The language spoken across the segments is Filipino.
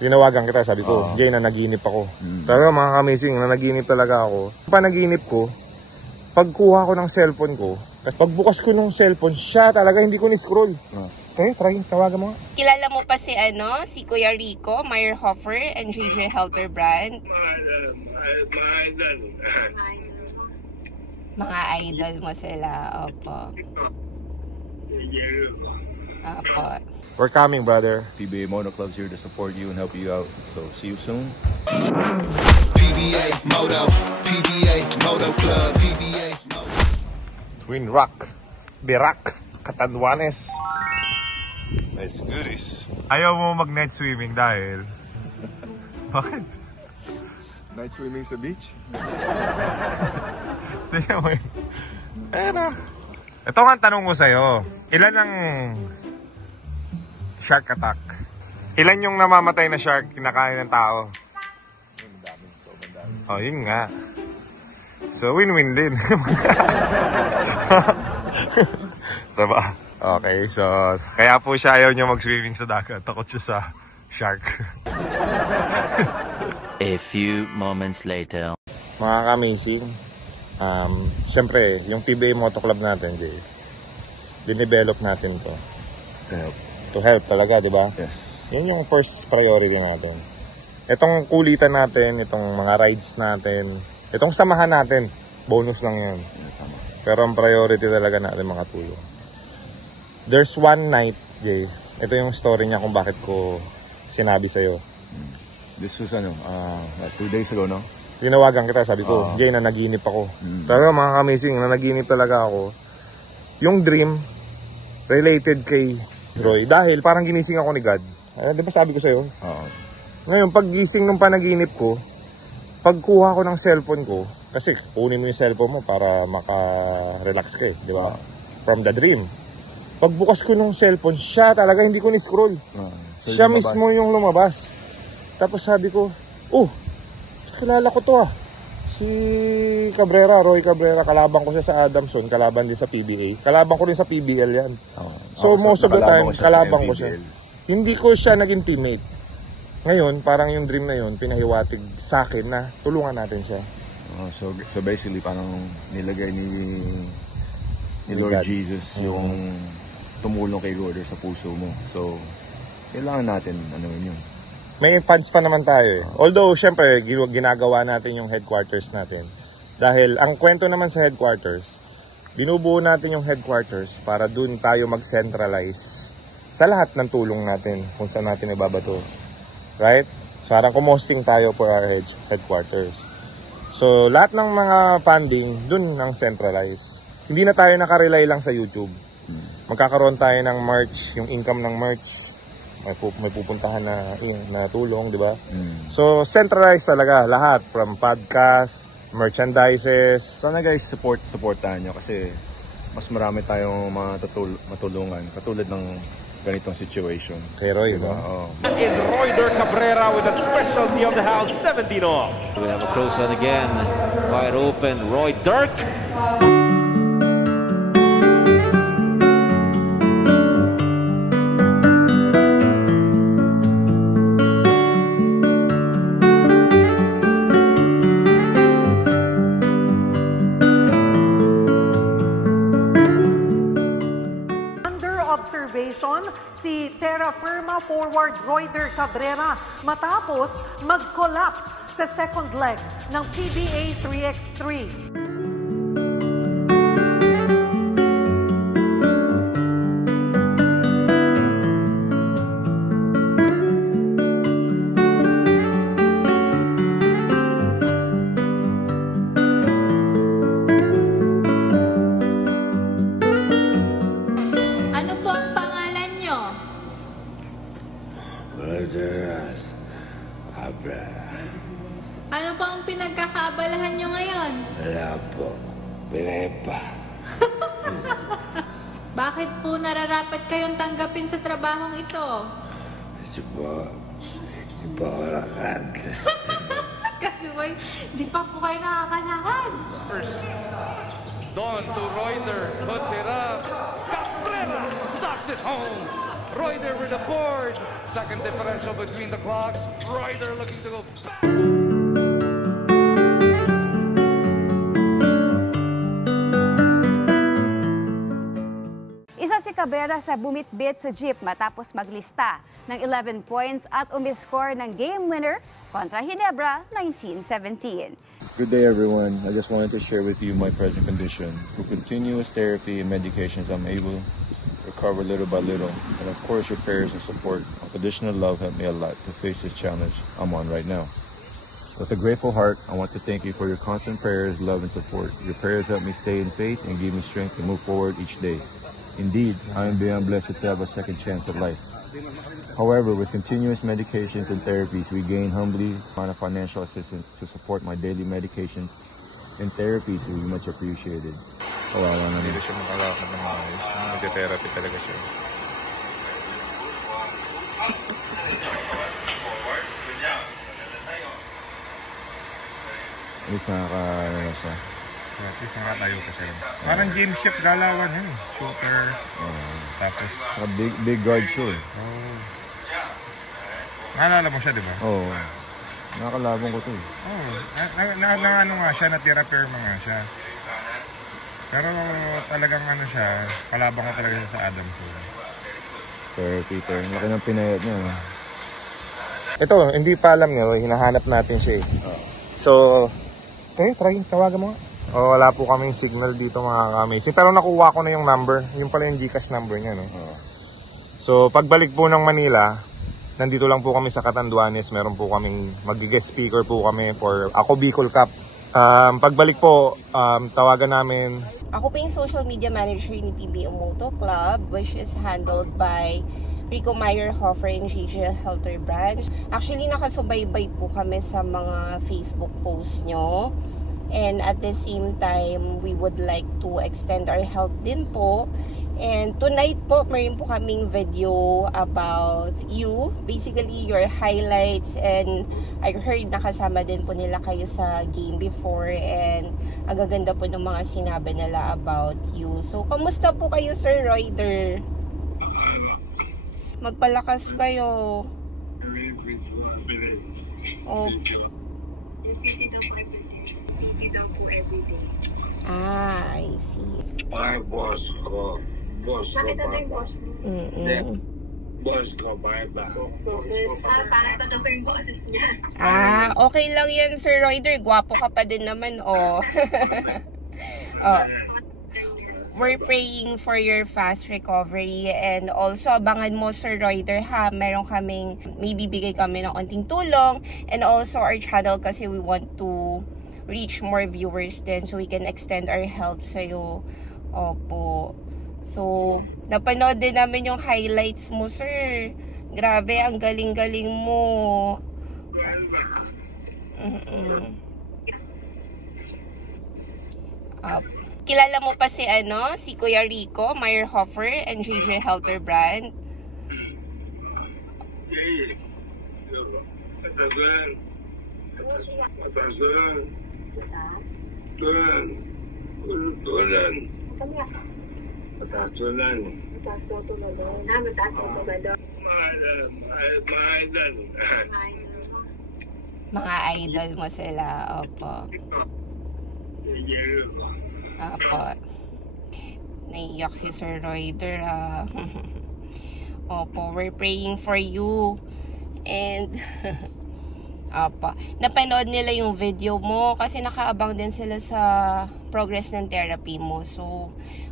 Tinawagan kita, sabi ko, Jay, nanaginip ako. Talaga mga ka-amazing, nanaginip talaga ako. Panaginip ko, pagkuha ko ng cellphone ko, tapos pagbukas ko ng cellphone, siya talaga, hindi ko ni-scroll. Okay, try, tawagan mo. Kilala mo pa si si Kuya Rico, Meyerhofer, and JJ Helterbrand? Mga idol mo sila, opo. Opo. We're coming, brother. PBA Moto Club's here to support you and help you out. So, see you soon. PBA Moto Club, PBA Moto. Twin Rock, Birak, Catanduanes. Let's do this. Ayaw mo mag-night swimming dahil... Bakit? Night swimming sa beach? Tingnan mo yun. Ito nga ang tanong ko sa'yo. Ilan ang shark attack? Ilan yung namamatay na shark kinakain ng tao? Sobrang dami. Oh, yun nga. So, win-win din. Diba? Okay, so, kaya po siya ayaw niya mag-swimming sa dagat. Takot siya sa shark. A few moments later. Mga ka-amazing, syempre, yung PBA Moto Club natin, dinevelop natin to. To help talaga, di ba? Yes. Yan yung first priority natin. Itong kulitan natin, itong mga rides natin, itong samahan natin, bonus lang yan. Pero ang priority talaga natin mga tulong. There's one night, Jay. Ito yung story niya kung bakit ko sinabi sa'yo. This was 2 days ago, no? Tinawagan kita, sabi ko, Jay, nanaginip ako. Talaga mga ka-amazing, nanaginip talaga ako. Yung dream, related kay Roy. Dahil parang ginising ako ni God. Di ba sabi ko sa'yo? Ngayon, pag gising nung panaginip ko, pagkuha ko ng cellphone ko, kasi kunin mo yung cellphone mo para maka-relax ka di ba? From the dream. Pagbukas ko ng cellphone, siya talaga, hindi ko ni-scroll. So siya mismo yung lumabas. Tapos sabi ko, kilala ko to Si Cabrera, Roy Cabrera, kalaban ko siya sa Adamson, kalaban din sa PBA. Kalaban ko rin sa PBL yan. So most of the time, kalaban ko siya. Hindi ko siya naging teammate. Ngayon, parang yung dream na yun, pinahiwatig sa akin na tulungan natin siya. So basically, parang nilagay ni Lord Jesus yung tumulong kay Roder sa puso mo. So, kailangan natin yun. May funds pa naman tayo. Although, syempre, ginagawa natin yung headquarters natin. Dahil, ang kwento naman sa headquarters, binubuo natin yung headquarters para dun tayo mag-centralize sa lahat ng tulong natin kung saan natin ibabato. Right? So, parang kumosting tayo for our headquarters. So, lahat ng mga funding, dun ang centralize. Hindi na tayo nakarely lang sa YouTube. Magkakaroon tayo ng merch, yung income ng merch. May pupuntahan na tulong, di ba? So, talaga lahat from podcast, merchandises. Sana guys, supportahan nyo kasi mas marami tayong matulungan katulad ng ganitong situation. Kay Roy, diba? In Royder Cabrera with a specialty of the house, 17 off. We have a close one again, wide open, Roy Dirk. Si Terra Firma forward Royder Cabrera matapos mag-collapse sa second leg ng PBA 3x3. Ano po ang pinagkakaabalahan nyo ngayon? Wala po. Pinepa. Bakit po nararapat kayong tanggapin sa trabahong ito? Kasi po, di pa ako lakad. Kasi po, di pa po kayo nakakalakad. First, Don to Royder, puts it up. Cabrera knocks it home. Royder with the board. Second differential between the clocks. Royder looking to go back. Isa si Cabrera sa bumitbit sa jeep matapos maglista ng 11 points at umiscore ng game winner kontra Ginebra 1917. Good day, everyone. I just wanted to share with you my present condition. Through continuous therapy and medications, I'm able to recover little by little. And of course, your prayers and support, unconditional love helped me a lot to face this challenge I'm on right now. With a grateful heart, I want to thank you for your constant prayers, love, and support. Your prayers help me stay in faith and give me strength to move forward each day. Indeed, I am beyond blessed to have a second chance at life. However, with continuous medications and therapies, we gain humbly on financial assistance to support my daily medications and therapies will be much appreciated. Kawawa naman. Hindi siya makalakad ng maayos. Nag-therapy talaga siya. At least nakaka-ano siya. At least nakatayo pa siya. Parang game shift galawan yun. Shooter. Tapos... Big guard siya eh. Oh. Naalala mo siya, di ba? Oo. Nakakalabang ko to eh. Oo. Ano nga siya, natira-pair nga siya. Pero talagang ano siya, kalabang ko talaga siya sa Adams. Peter. Laki ng pinayat niya. Ito, hindi pa alam niya. Hinahanap natin siya eh. So, try. Tawagan mo nga. Wala po kaming signal dito mga ka-amazing. Pero nakuha ko na yung number. Yung pala yung GCash number niya, no? So, pagbalik po ng Manila, nandito lang po kami sa Catanduanes. Meron po kaming mag-guest speaker po kami for Ako Bicol Cup. Pagbalik po, tawagan namin. Ako po yung social media manager ni PBO Moto Club, which is handled by Rico Meyerhofer and JJ Helter Branch. Actually, nakasubaybay po kami sa mga Facebook posts nyo. And at the same time, we would like to extend our help din po. And tonight po, mayroon po kaming video about you. Basically, your highlights. And I heard nakasama din po nila kayo sa game before. And ang gaganda po ng mga sinabi nila about you. So, kamusta po kayo, Sir Royder? Magpalakas kayo. Oh. I see. Ay, boss ko. Boss ko ba? Boss ko ba? Parang ito po yung boses niya. Okay lang yan, Sir Royder. Gwapo ka pa din naman, oh. We're praying for your fast recovery. And also, abangan mo, Sir Royder, ha? Meron kaming, may bibigay kami ng onting tulong. And also, our channel kasi we want to reach more viewers din so we can extend our help sa'yo. Opo. So, napanood din namin yung highlights mo, sir. Grabe, ang galing-galing mo. Kilala mo pa si si Kuya Rico Meyerhofer and JJ Helter Branch? Mataas tulan. Mataas na tumadon. Mataas na tumadon. Mga idol mo sila, opo. Opo. Naiyak si Sir Royder, Opo, we're praying for you. And Apa. Napanood nila yung video mo kasi nakaabang din sila sa progress ng therapy mo. So,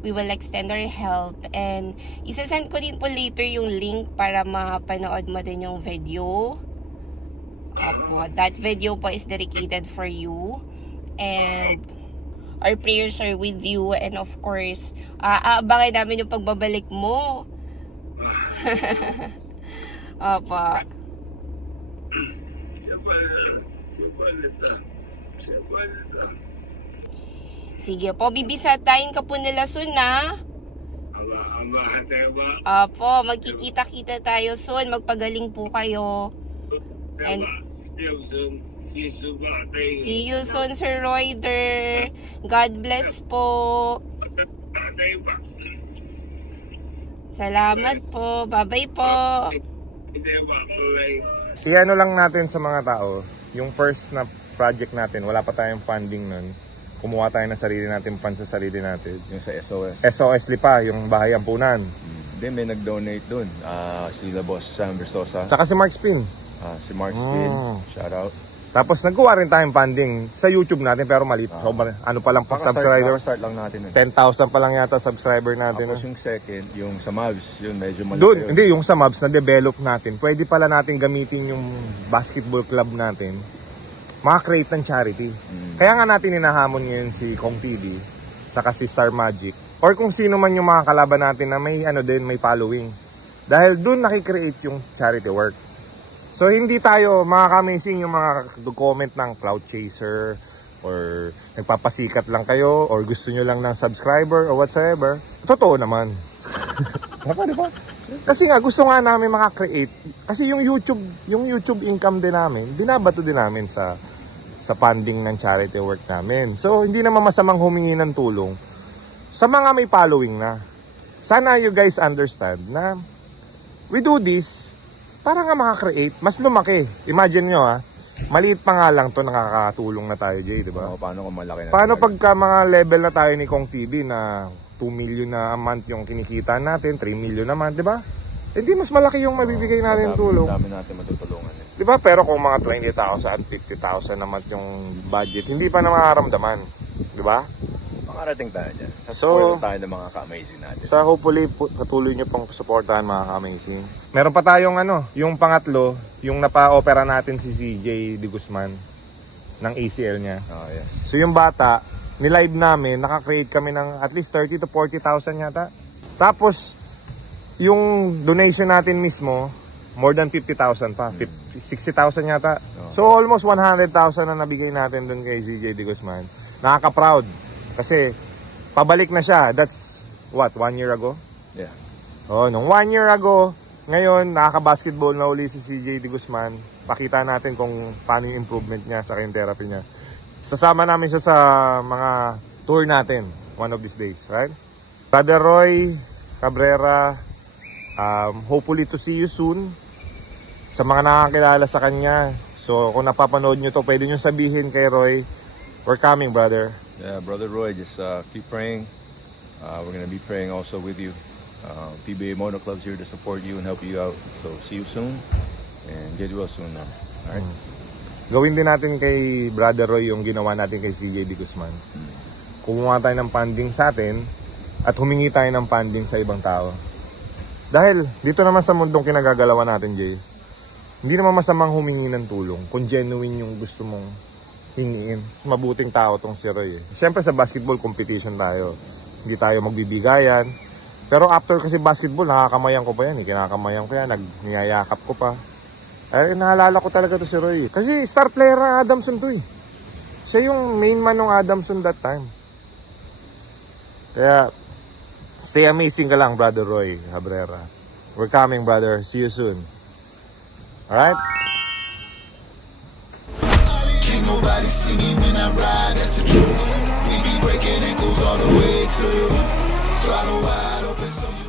we will extend our help and isasend ko din po later yung link para mapanood mo din yung video. Apo. That video po is dedicated for you and our prayers are with you and of course, aabangan namin yung pagbabalik mo. Apa. Sige po, bibisatahin ka po nila soon, ha? Opo, magkikita-kita tayo soon. Magpagaling po kayo. And see you soon, Sir Royder. God bless po. Salamat po. Bye-bye po. I-ano lang natin sa mga tao, yung first na project natin, wala pa tayong funding nun. Kumuha tayo ng sarili natin, fund sa sarili natin. Yung sa SOS. SOS Lipa, yung Bahay Ampunan. Then may nag-donate dun. Sila Boss Sam Versosa. Tsaka si Mark Spin. Si Mark Spin. Shout out. Tapos nagkuha rin tayong funding sa YouTube natin pero maliit. So, ano pa lang pag subscriber? Start lang natin. 10,000 pa lang yata subscriber natin. Tapos yung second, yung sa Mavs, yun medyo malaki. Doon, hindi, yung sa Mavs na develop natin. Pwede pala natin gamitin yung basketball club natin. Maka-create ng charity. Kaya nga natin hinahamon ngayon si Kong TV, saka si Star Magic, or kung sino man yung mga kalaban natin na may ano din, may following. Dahil doon nakikreate yung charity work. So hindi tayo makaka-amazing yung mga comment ng cloud chaser or nagpapasikat lang kayo or gusto nyo lang ng subscriber or whatsoever. Totoo naman. Diba? Kasi nga gusto nga namin maka-create. Kasi yung YouTube income din namin, binabato din namin sa funding ng charity work namin. So hindi naman masamang humingi ng tulong sa mga may following na. Sana you guys understand na we do this para nga makaka-create, mas lumaki. Imagine nyo maliit pa nga lang to, nakakatulong na tayo, Jay, di ba? Paano kung malaki na? Paano pagka mga level na tayo ni Kong TV na 2 million na a month yung kinikita natin, 3 million a month, di ba? Hindi mas malaki yung mabibigay natin tulong. Dami natin matutulungan. Di ba? Pero kung mga 20,000, 50,000 a month yung budget, hindi pa na makaramdaman. Di ba? Makarating tayo dyan. So, tayo ng mga ka-amazing natin. So hopefully patuloy nyo pang supportahan mga ka-amazing. Meron pa tayong yung pangatlo, yung napa-opera natin si CJ De Guzman ng ACL niya. Oh, yes. So yung bata, nilive namin, nakakreate kami ng at least 30 to 40,000 yata. Tapos yung donation natin mismo, more than 50,000 pa. 60,000 yata. Oh. So almost 100,000 na nabigay natin dun kay CJ De Guzman. Nakaka-proud. Kasi pabalik na siya. That's what, 1 year ago? Yeah. Nung 1 year ago, ngayon nakaka-basketball na uli si CJ De Guzman. Pakita natin kung paano yung improvement niya sa therapy niya. Sasama namin siya sa mga tour natin one of these days, right? Brother Roy Cabrera, hopefully to see you soon. Sa mga nakakilala sa kanya, so kung napapanood nyo to, pwede nyo sabihin kay Roy, we're coming, brother. Yeah, Brother Roy, just keep praying. We're going to be praying also with you. PBA Moto Club's here to support you and help you out. So see you soon and get well soon now. All right? Gawin din natin kay Brother Roy yung ginawa natin kay CJ De Guzman. Kumuha tayo ng funding sa atin at humingi tayo ng funding sa ibang tao. Dahil dito naman sa mundong kinagagalawan natin, Jay, hindi naman masamang humingi ng tulong kung genuine yung gusto mong hingiin. Mabuting tao tong si Roy. Siyempre sa basketball competition tayo. Hindi tayo magbibigayan. Pero after kasi basketball, nakakamayan ko pa yan. Kinakamayan ko yan. Niyayakap ko pa. Naalala ko talaga to si Roy. Kasi star player ng Adamson to eh. Siya yung main man ng Adamson that time. Kaya, stay amazing ka lang, Brother Roy Cabrera. We're coming, brother. See you soon. Alright? Nobody see me when I ride, that's the truth. We be breaking ankles all the way to the throttle wide open.